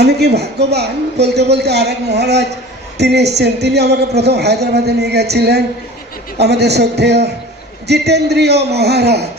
আমি কি ভাগ্যবান বলতে বলতে আর এক মহারাজ তিনি এসছেন। তিনি আমাকে প্রথম হায়দ্রাবাদে নিয়ে গেছিলেন, আমাদের শ্রদ্ধেয় জিতেন্দ্রীয় মহারাজ।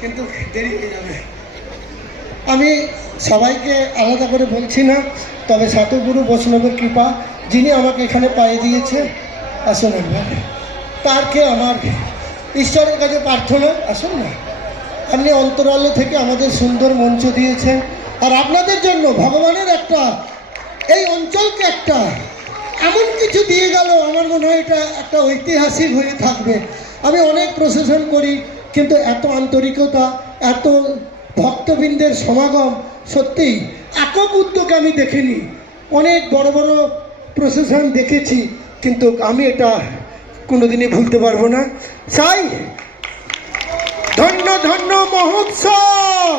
কিন্তু দেরি হয়ে যাবে। আমি সবাইকে আলাদা করে বলছি না, তবে শতগুরু বৈষ্ণবের কৃপা যিনি আমাকে এখানে পাইয়ে দিয়েছে, আসুন একবার তারকে আমার ঈশ্বরের কাছে প্রার্থনা। আসুন না, আপনি অন্তরাল থেকে আমাদের সুন্দর মঞ্চ দিয়েছেন, আর আপনাদের জন্য ভগবানের এই অঞ্চলকে এমন কিছু দিয়ে গেল, আমার মনে হয় এটা একটা ঐতিহাসিক হয়ে থাকবে। আমি অনেক প্রশাসন করি, কিন্তু এত আন্তরিকতা, এত ভক্তবৃন্দের সমাগম সত্যিই একক উদ্যোগে আমি দেখিনি। অনেক বড় বড় প্রশাসন দেখেছি, কিন্তু আমি এটা কোনোদিনই ভুলতে পারবো না। চাই ধন্য ধন্য মহোৎসব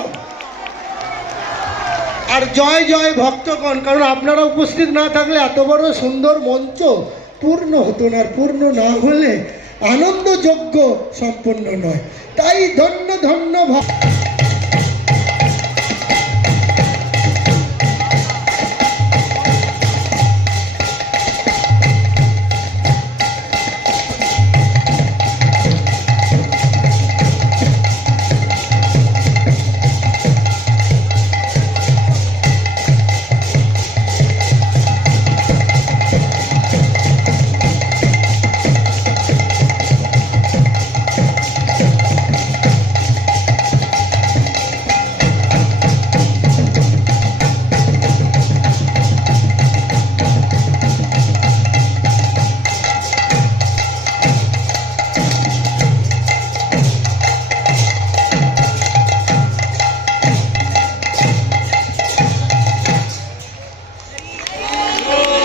আর জয় জয় ভক্তগণ, কারণ আপনারা উপস্থিত না থাকলে এত বড় সুন্দর মঞ্চ পূর্ণ হতো না, আর পূর্ণ না হলে আনন্দযজ্ঞ সম্পন্ন নয়। তাই ধন্য ধন্য ভক্ত।